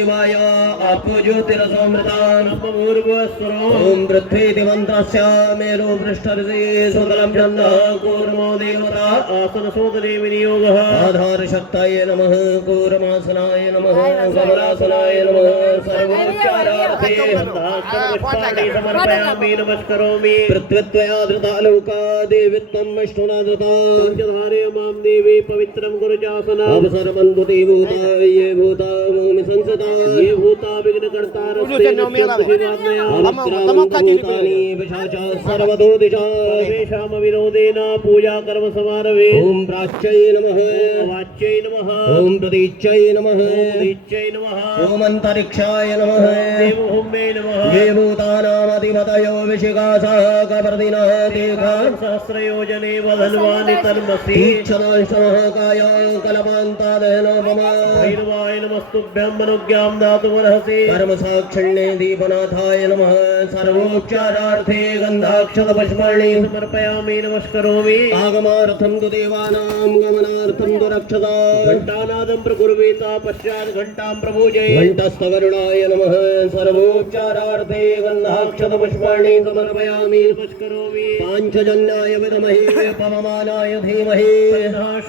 देवाय आपूज्योतिरसोमृतान् ओम पृथ्वी दिवन्तस्य मेरु पृष्ठर्षि सुतलं चन्दः कूर्मो देवता आसनसोदने विनियोगः आधारशक्ताय नमः कूर्मासनाय नमः कमलासनाय नमः सर्वोच्चारार्थे पुष्पाणि समर्पयामि नमस्करोमि पृथ्वीत्वया धृता लोका देवित्वं विष्णुना धृता पंचधारे मां देवी पवित्रं गुरुचासना अवसरमन्तु ते भूता ये भूता भूमि संसदा ये भूता विघ्नकर्ता सर्वतो दिशा तेषाम विरोधेन पूजा कर्म समारभे ओम प्राच्यै नमः वाच्यै नमः ओम प्रतीच्यै नमः प्रतीच्यै नमः ओम अंतरिक्षाय नमः देवोमे नमः ये भूतानामधिपतयो विशिखासः कपर्दिनः तेघान् सहस्रयोजने वधन्वानि तन्मसि तीक्षणाश्रमः काय कलपान्तादयन मम भैरवाय नमस्तुभ्यं मनुज्ञां दातुमर्हसि कर्मसाक्षिण्ये दीपनाथाय नमः सर्वोच्चारार्थे गन्धाक्षतपुष्पाणि समर्पयामि नमस्करोमि आगमार्थं तु देवानां गमनार्थं तु रक्षता घण्टानादं प्रकुर्वेत पश्चात् घण्टां प्रभूजये घण्टस्थगरुडाय नमः सर्वोच्चारार्थे गन्धाक्षतपुष्पाणि समर्पयामि नमस्करोमि पाञ्चजन्याय विद्महे पवमानाय धीमहि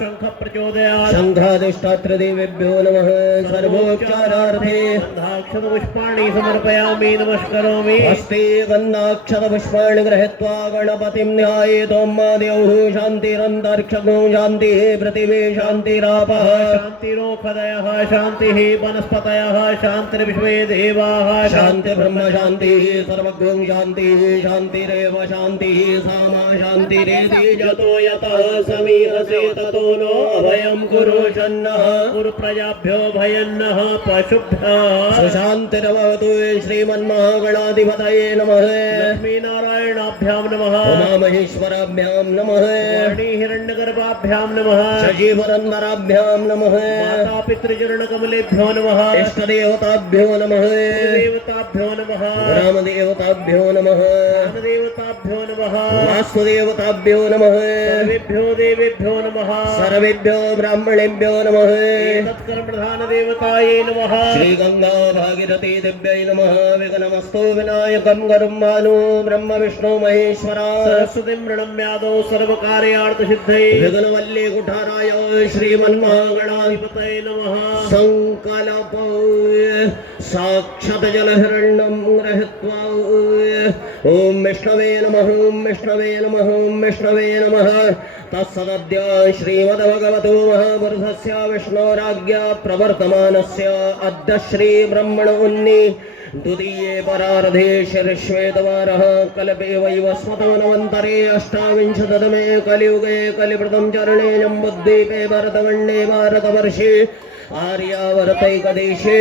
शङ्ख प्रचोदयात् शङ्खाधिष्ठात्रदेवेभ्यो नमः सर्वोच्चारार्थे गन्धाक्षतपुष्पाणि समर्पयामि नमस्करोमि हस्ते गन्धाक्षतपुष्पाणि गृहीत्वा गणपतिं ध्यायेतों देवः शान्तिरन्तरिक्षं शान्तिः पृथिवी शान्तिरापः शान्तिरोखदयः शान्तिः वनस्पतयः शान्तिर्विश्वे देवाः शान्तिर्ब्रह्म शान्तिः सर्वगुं शान्तिः शान्तिरेव शान्तिः सामा शान्तिरेति जतो यतः समीहसे ततो नो अभयं कुरु शन्नः कुरु प्रजाभ्यो भयन्नः पशुभ्यः सुशान्तिर्भवतु श्रीमन्महागणाधिपतये नमः लक्ष्मीनारायणाभ्यां नमः उमामहेश्वराभ्यां नमः हिरण्यगर्भाभ्यां नमः शशिवरन्दराभ्यां नमः मातापितृचरणकमलेभ्यो नमः इष्टदेवताभ्यो नमः देवताभ्यो नमः रामदेवताभ्यो नमः रामदेवताभ्यो नमः वासुदेवताभ्यो नमः सर्वेभ्यो देवेभ्यो नमः सर्वेभ्यो ब्राह्मणेभ्यो नमः तत्कर्मप्रधानदेवतायै नमः श्रीगंगा भागीरथी दिव्यै नमः विघ्नमस्तु विनायकं गरुं भानु ब्रह्म विष्णु महेश्वरा सरस्वतीं प्रणम्यादौ सर्वकार्यार्थसिद्धये विघ्नवल्ली कुठाराय श्रीमन्महागणाधिपतये नमः संकल्पो साक्षात् जलहिरण्यं गृहीत्वा ओम विष्णवे नमः ओम विष्णवे नमः ओम विष्णवे नमः तत्सदद्य श्रीमद्भगवतो महापुरुषस्य विष्णोराज्ञा प्रवर्तमानस्य अद्य श्रीब्रह्मण उन्नी द्वितीये परार्धे श्वेतवारः कल्पे वैवस्वतमन्वन्तरे अष्टाविंशततमे कलियुगे कलिवृतं चरणे जम्बुद्वीपे भरतखण्डे भारतवर्षे आर्यावर्तैकदेशे